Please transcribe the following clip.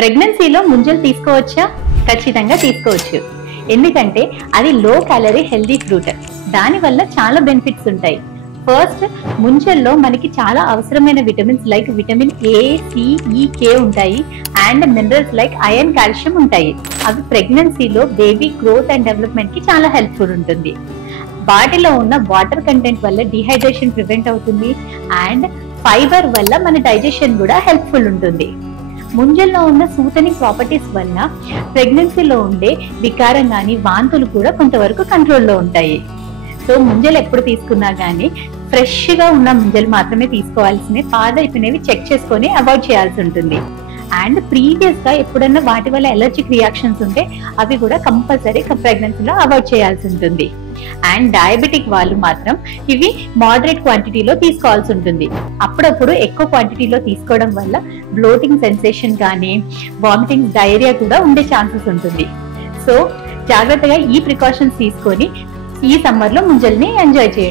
ప్రెగ్నెన్సీలో ముంజలు తీసుకోవచ్చా? ఖచ్చితంగా తీసుకోవచ్చు. ఎందుకంటే అది లో క్యాలరీ హెల్దీ ఫ్రూట్. దానివల్ల చాలా బెనిఫిట్స్ ఉంటాయి. ఫస్ట్, ముంజల్లో మనకి చాలా అవసరమైన vitamins like vitamin A, C, E, K ఉంటాయి. And minerals like iron, calcium ఉంటాయి. అవి ప్రెగ్నెన్సీలో బేబీ గ్రోత్ అండ్ డెవలప్మెంట్ కి చాలా హెల్ప్ఫుల్ ఉంటుంది. వాటిలో ఉన్న వాటర్ కంటెంట్ వల్ల డిహైడ్రేషన్ ప్రివెంట్ అవుతుంది. అండ్ ఫైబర్ వల్ల మన డైజెషన్ కూడా హెల్ప్ఫుల్ ఉంటుంది. ముంజల్లో ఉన్న సూతనింగ్ ప్రాపర్టీస్ వల్ల ప్రెగ్నెన్సీలో ఉండే వికారం కానీ వాంతులు కూడా కొంతవరకు కంట్రోల్లో ఉంటాయి. సో ముంజలు ఎప్పుడు తీసుకున్నా కానీ ఫ్రెష్ గా ఉన్న ముంజలు మాత్రమే తీసుకోవాల్సినవి. పాడైపోయినవి చెక్ చేసుకొని అవాయిడ్ చేయాల్సి ఉంటుంది. అండ్ ప్రీవియస్ గా ఎప్పుడన్నా వాటి వల్ల ఎలర్జిక్ రియాక్షన్స్ ఉంటే అవి కూడా కంపల్సరీ ప్రెగ్నెన్సీలో అవాయిడ్ చేయాల్సి ఉంటుంది. అండ్ డయాబెటిక్ వాళ్ళు మాత్రం ఇవి మోడరేట్ క్వాంటిటీలో తీసుకోవాల్సి ఉంటుంది. అప్పుడప్పుడు ఎక్కువ క్వాంటిటీలో తీసుకోవడం వల్ల బ్లోటింగ్ సెన్సేషన్ కానీ వామిటింగ్, డయేరియా కూడా ఉండే ఛాన్సెస్ ఉంటుంది. సో జాగ్రత్తగా ఈ ప్రికాషన్స్ తీసుకొని ఈ సమ్మర్ లో ముంజల్ని ఎంజాయ్ చేయండి.